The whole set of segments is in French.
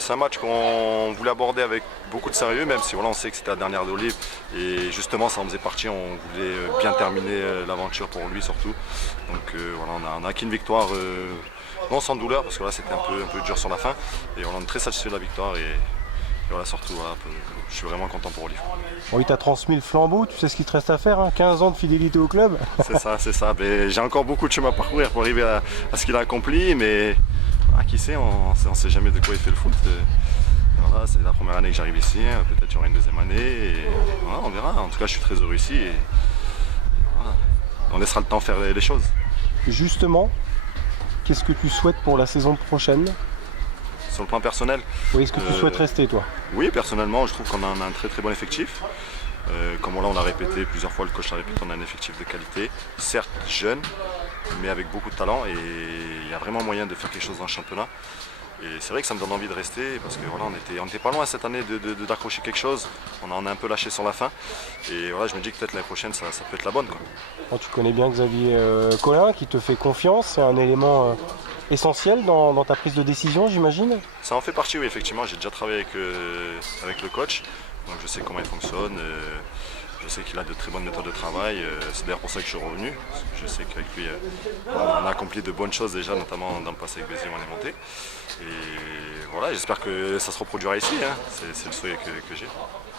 C'est un match qu'on voulait aborder avec beaucoup de sérieux, même si voilà, on sait que c'était la dernière d'Olive. Et justement, ça en faisait partie. On voulait bien terminer l'aventure pour lui surtout. Donc voilà, on a acquis une victoire, non sans douleur, parce que là c'était un peu dur sur la fin. Et voilà, on est très satisfait de la victoire. Et voilà, surtout, voilà, je suis vraiment content pour Olive. Bon, il t'a transmis le flambeau, tu sais ce qu'il te reste à faire, hein, 15 ans de fidélité au club. C'est ça. Mais j'ai encore beaucoup de chemin à parcourir pour arriver à ce qu'il a accompli, mais qui sait, on ne sait jamais de quoi il fait le foot. Voilà, c'est la première année que j'arrive ici, peut-être qu'il y aura une deuxième année, et voilà, on verra. En tout cas, je suis très heureux ici, et voilà, on laissera le temps faire les choses. Justement, qu'est-ce que tu souhaites pour la saison prochaine ? Sur le plan personnel. Oui, est-ce que tu souhaites rester, toi ? Oui, personnellement, je trouve qu'on a un très très bon effectif. Comme là, on l'a répété plusieurs fois, le coach l'a répété, on a un effectif de qualité, certes jeune, mais avec beaucoup de talent, et il y a vraiment moyen de faire quelque chose dans le championnat. Et c'est vrai que ça me donne envie de rester, parce que voilà, on était pas loin cette année d'accrocher quelque chose. On a un peu lâché sur la fin, et voilà, je me dis que peut-être l'année prochaine ça peut être la bonne, quoi. Bon, tu connais bien Xavier Collin qui te fait confiance, c'est un élément essentiel dans ta prise de décision, j'imagine ? Ça en fait partie, oui, effectivement. J'ai déjà travaillé avec le coach, donc je sais comment il fonctionne. Je sais qu'il a de très bonnes méthodes de travail. C'est d'ailleurs pour ça que je suis revenu. Parce que je sais qu'avec lui, on a accompli de bonnes choses déjà, notamment dans le passé avec Béziers, on est monté. Et voilà, j'espère que ça se reproduira ici. Hein. C'est le souhait que j'ai.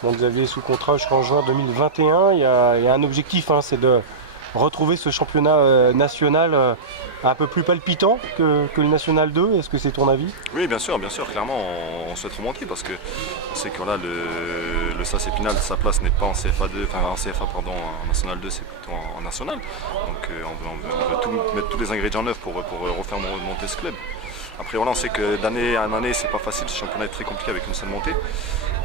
Bon, Xavier, sous contrat jusqu'en juin 2021, il y a un objectif, hein, c'est de retrouver ce championnat national un peu plus palpitant que le National 2. Est-ce que c'est ton avis ? Oui, bien sûr, clairement, on souhaite remonter parce que c'est que voilà, le SAS Épinal, sa place n'est pas en CFA2, enfin en CFA pardon, en National 2, c'est plutôt en National. Donc on veut mettre tous les ingrédients neufs pour refaire monter ce club. Après voilà, on sait que d'année en année, c'est pas facile, ce championnat est très compliqué avec une seule montée.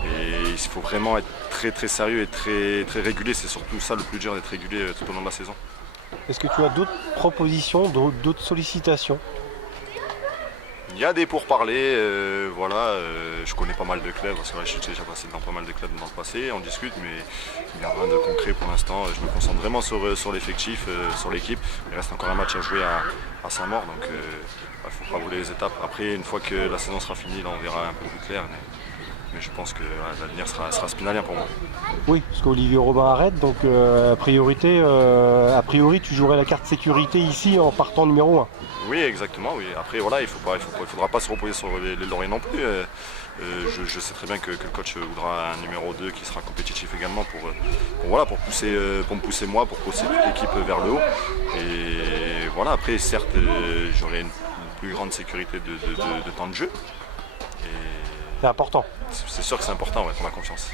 Et il faut vraiment être très très sérieux et très, très régulier, c'est surtout ça le plus dur, d'être régulier tout au long de la saison. Est-ce que tu as d'autres propositions, d'autres sollicitations ? Il y a des pourparlers, je connais pas mal de clubs, parce que je suis déjà passé dans pas mal de clubs dans le passé, on discute, mais il n'y a rien de concret pour l'instant. Je me concentre vraiment sur l'effectif, sur l'équipe. Il reste encore un match à jouer à Saint-Maur, donc il ne faut pas brûler les étapes. Après, une fois que la saison sera finie, là, on verra un peu plus clair. Mais je pense que l'avenir sera spinalien pour moi. Oui, parce qu'Olivier Robin arrête, donc a priori tu jouerais la carte sécurité ici en partant numéro 1. Oui, exactement. Oui. Après, voilà, il ne faudra pas se reposer sur les lauriers non plus. Je sais très bien que le coach voudra un numéro 2 qui sera compétitif également pour me pousser moi, pour pousser toute l'équipe vers le haut. Et voilà, après, certes, j'aurai une plus grande sécurité de temps de jeu. C'est important. C'est sûr que c'est important, ouais, pour la confiance.